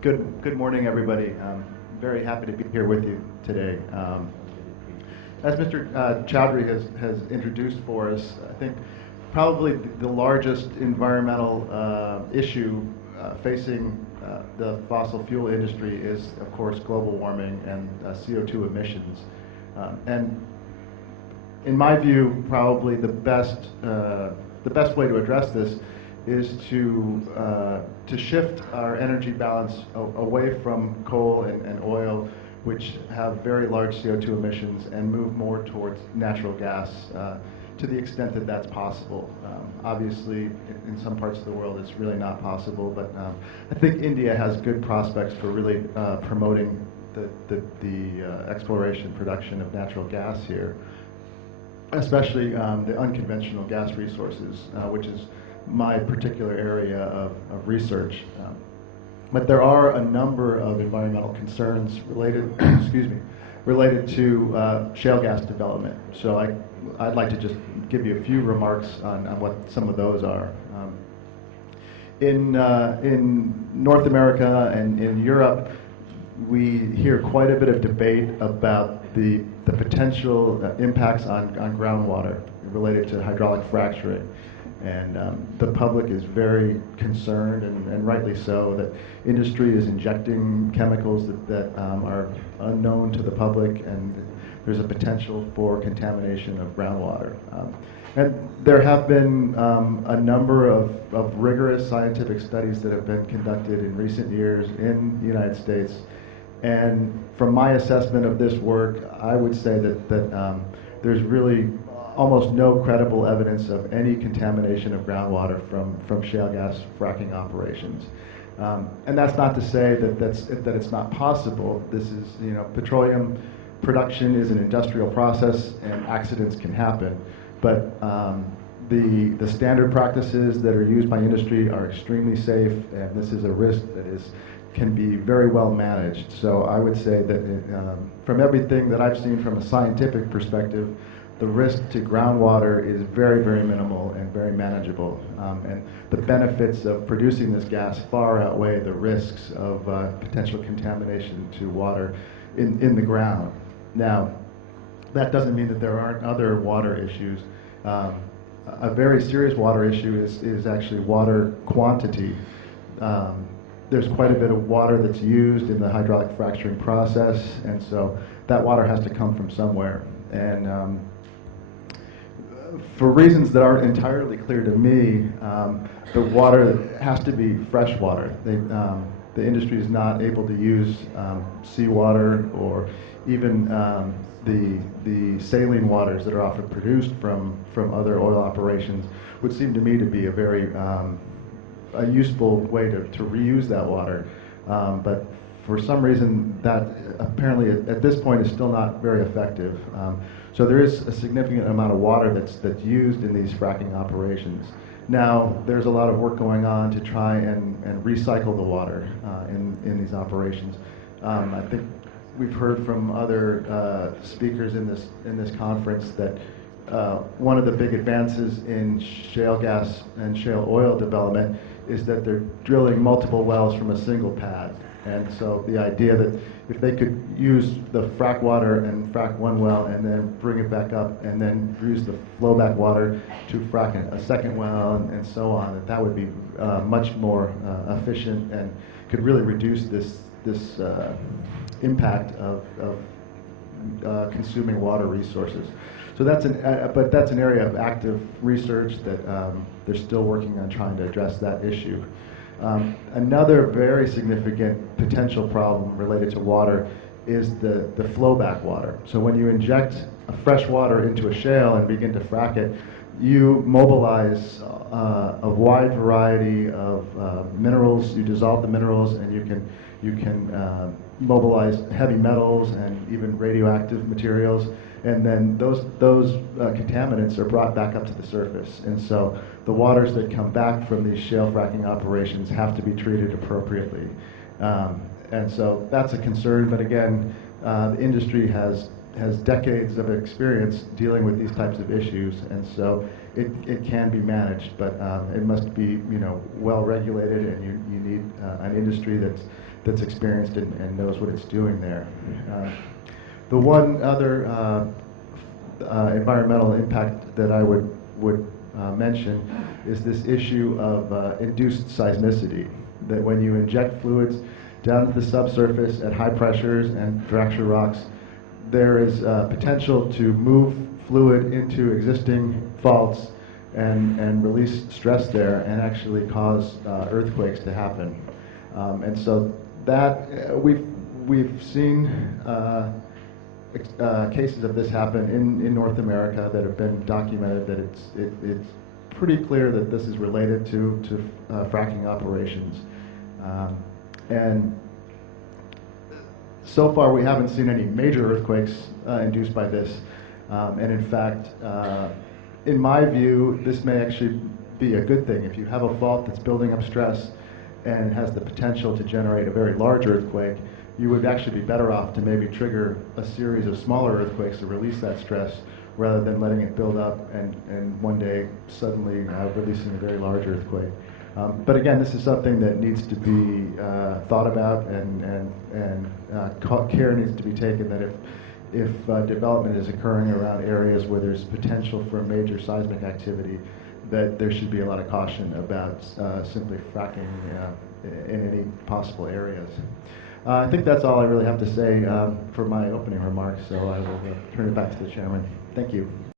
Good morning, everybody. Very happy to be here with you today. As Mr. Chowdhury has introduced for us, I think probably the largest environmental issue facing the fossil fuel industry is, of course, global warming and CO2 emissions. And in my view, probably the best way to address this is to shift our energy balance away from coal and oil, which have very large CO2 emissions, and move more towards natural gas to the extent that that's possible. Obviously, in some parts of the world, it's really not possible, but I think India has good prospects for really promoting the exploration production of natural gas here, especially the unconventional gas resources, which is my particular area of research. But there are a number of environmental concerns related, excuse me, related to shale gas development. So I'd like to just give you a few remarks on what some of those are. In North America and in Europe, we hear quite a bit of debate about the potential impacts on groundwater related to hydraulic fracturing. And the public is very concerned, and rightly so, that industry is injecting chemicals that are unknown to the public, and there's a potential for contamination of groundwater. And there have been a number of rigorous scientific studies that have been conducted in recent years in the United States. And from my assessment of this work, I would say that there's really almost no credible evidence of any contamination of groundwater from shale gas fracking operations. And that's not to say that it's not possible. This is, petroleum production is an industrial process, and accidents can happen. But the standard practices that are used by industry are extremely safe, and this is a risk that can be very well managed. So I would say that from everything that I've seen from a scientific perspective, the risk to groundwater is very, very minimal and very manageable. And the benefits of producing this gas far outweigh the risks of potential contamination to water in the ground. Now, that doesn't mean that there aren't other water issues. A very serious water issue is actually water quantity. There's quite a bit of water that's used in the hydraulic fracturing process, and so that water has to come from somewhere. And for reasons that aren't entirely clear to me, the water has to be fresh water. The industry is not able to use seawater or even the saline waters that are often produced from other oil operations, would seem to me to be a very a useful way to reuse that water. But for some reason, that apparently at this point is still not very effective. So there is a significant amount of water that's used in these fracking operations. Now, there's a lot of work going on to try and recycle the water in these operations. I think we've heard from other speakers in this conference that one of the big advances in shale gas and shale oil development is that they're drilling multiple wells from a single pad. And so the idea that if they could use the frack water and frack one well and then bring it back up and then use the flowback water to frack a second well and so on, that would be much more efficient and could really reduce this impact of consuming water resources. So that's an area of active research that they're still working on trying to address that issue. Another very significant potential problem related to water is the flowback water. So when you inject fresh water into a shale and begin to frack it, you mobilize a wide variety of minerals. You dissolve the minerals, and you can mobilize heavy metals and even radioactive materials. And then those contaminants are brought back up to the surface. And so the waters that come back from these shale fracking operations have to be treated appropriately. And so that's a concern. But again, the industry has has decades of experience dealing with these types of issues, and so it can be managed, but it must be, you know, well regulated, and you need an industry that's experienced and knows what it's doing there. The one other environmental impact that I would mention is this issue of induced seismicity, that when you inject fluids down to the subsurface at high pressures and fracture rocks, there is potential to move fluid into existing faults and release stress there and actually cause earthquakes to happen. And so that we've seen cases of this happen in North America that have been documented, that it's pretty clear that this is related to fracking operations. And so far we haven't seen any major earthquakes induced by this. And in fact, in my view, this may actually be a good thing. If you have a fault that's building up stress and it has the potential to generate a very large earthquake, you would actually be better off to maybe trigger a series of smaller earthquakes to release that stress, rather than letting it build up and one day suddenly releasing a very large earthquake. But again, this is something that needs to be thought about, and care needs to be taken, that if development is occurring around areas where there's potential for major seismic activity, that there should be a lot of caution about simply fracking in any possible areas. I think that's all I really have to say for my opening remarks, so I will turn it back to the chairman. Thank you.